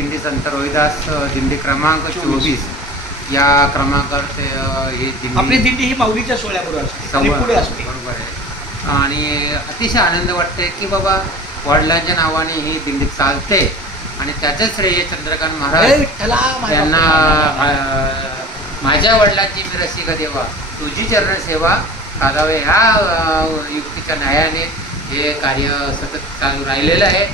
दिंडी संत रोहिदास दिंडी क्रमांक 24 या क्रमांकाचे ही दिंडी आपली दिंडी ही माऊलीच्या सोहळ्याबरोबर असते आणि पुढे असते. बरोबर आहे. आणि अतिशय आनंद वाटते की बाबा वडिलांच्या नावाने ही दिंडी चालते आणि त्याचंच श्रेय चंद्रकांत महाराज यांना माझ्या वडिलांची मी रसिक देवा तुझी चरण सेवा साधावे ह्या युक्तीच्या न्यायाने हे कार्य सतत चालू राहिलेलं आहे.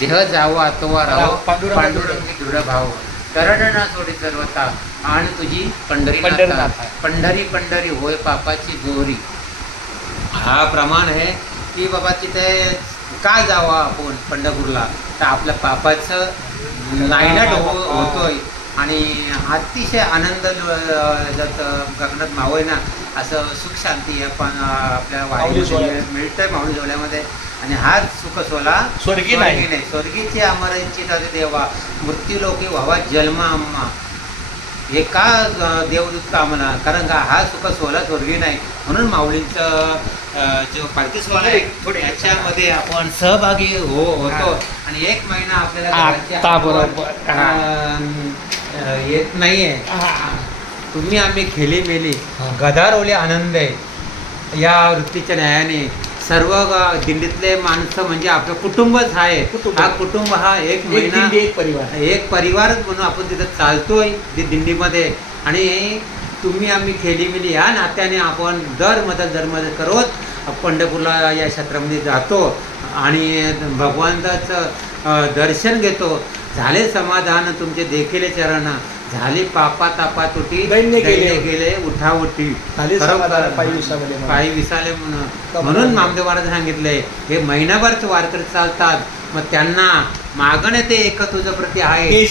देह जावा तोवा राहो पांडुरंगी दृढ भाव करण ना सोडी सर्वता आणि तुझी पंढरी पंढरी होय पापाची गोरी. हा प्रमाण आहे की बाबा तिथे का जावा आपण पंढरपूरला तर आपल्या पापाचं नायनाट होतोय आणि अतिशय आनंद गगनात मावळना असं सुख शांती आपण आपल्या वारीमध्ये मिळतंय माऊली जोड्यामध्ये. आणि हाच सुख सोला स्वर्गी नाही स्वर्गीची अमरांची देवा मृत्यू लोकी व्हावा जन्म आम्हा हे का देवदूत का म्हणा कारण का हा सुख सोहळा स्वर्गी नाही म्हणून माऊलींचं जो पालखी सोहळा आहे थोडे याच्यामध्ये आपण सहभागी होतो. आणि एक महिना आपल्याला येत नाहीये. तुम्ही आम्ही खेली मेली गदारोले आनंद आहे या वृत्तीच्या न्यायाने सर्व दिंडीतले माणसं म्हणजे आपलं कुटुंबच आहे. हा कुटुंब हा एक महिना एक परिवारच म्हणून आपण तिथं चालतोय दिंडीमध्ये. आणि तुम्ही आम्ही खेली मिली ह्या नात्याने आपण दरमदत करत पंढरपूरला या क्षेत्रामध्ये जातो आणि भगवंताचं दर्शन घेतो. झाले समाधान तुमचे देखील चरण झाली पापा तापा तुटी गेले उठाउठी पायी विसाले म्हणून नामदेव महाराज सांगितलंय हे महिनाभर वारकरी चालतात मग त्यांना मागण ते एक तुझं प्रती आहे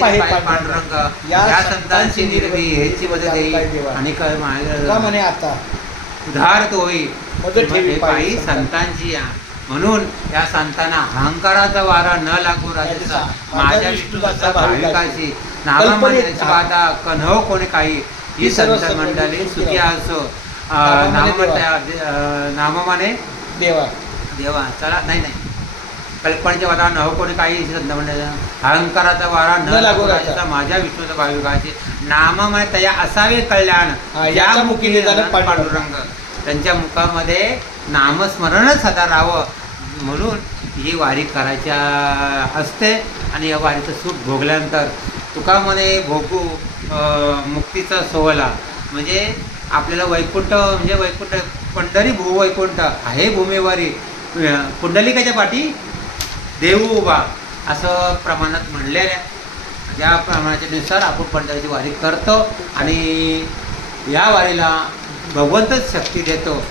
पांडुरंग या संतांची निर्वी ह्याची मदत येईल आणि म्हणे आता उधार तो होई पायी संतांची या म्हणून या संतांना अहंकाराचा वारा न लागू राजाचा माझ्या विष्णूचा भाविकाशी नामामान्याची बाधा कन्हव कोणी काही ही संत मंडळी सुखी असो नामामाने देवा देवा चला नाही कल्पनेच्या वारा न कोणी काही संत मंडळी अहंकाराचा वारा न लागू राजाचा माझ्या विष्णूचा भाविकाशी नामामाने तया असावे कल्याण या मुखी पांडुरंग त्यांच्या मुखामध्ये नामस्मरणच सदा राहावं म्हणून ही वारी करायच्या असते. आणि या वारीचं सुख भोगल्यानंतर तुकामध्ये भोगू मुक्तीचा सोहळा म्हणजे आपल्याला वैकुंठ म्हणजे वैकुंठ पंढरी भूवैकुंठ आहे भूमीवारी कुंडलिकाच्या पाठी देव उभा असं प्रमाणात म्हणलेलं आहे. त्या प्रमाणाच्यानुसार आपण पंढरीची वारी करतो आणि या वारीला भगवंतच शक्ती देतो.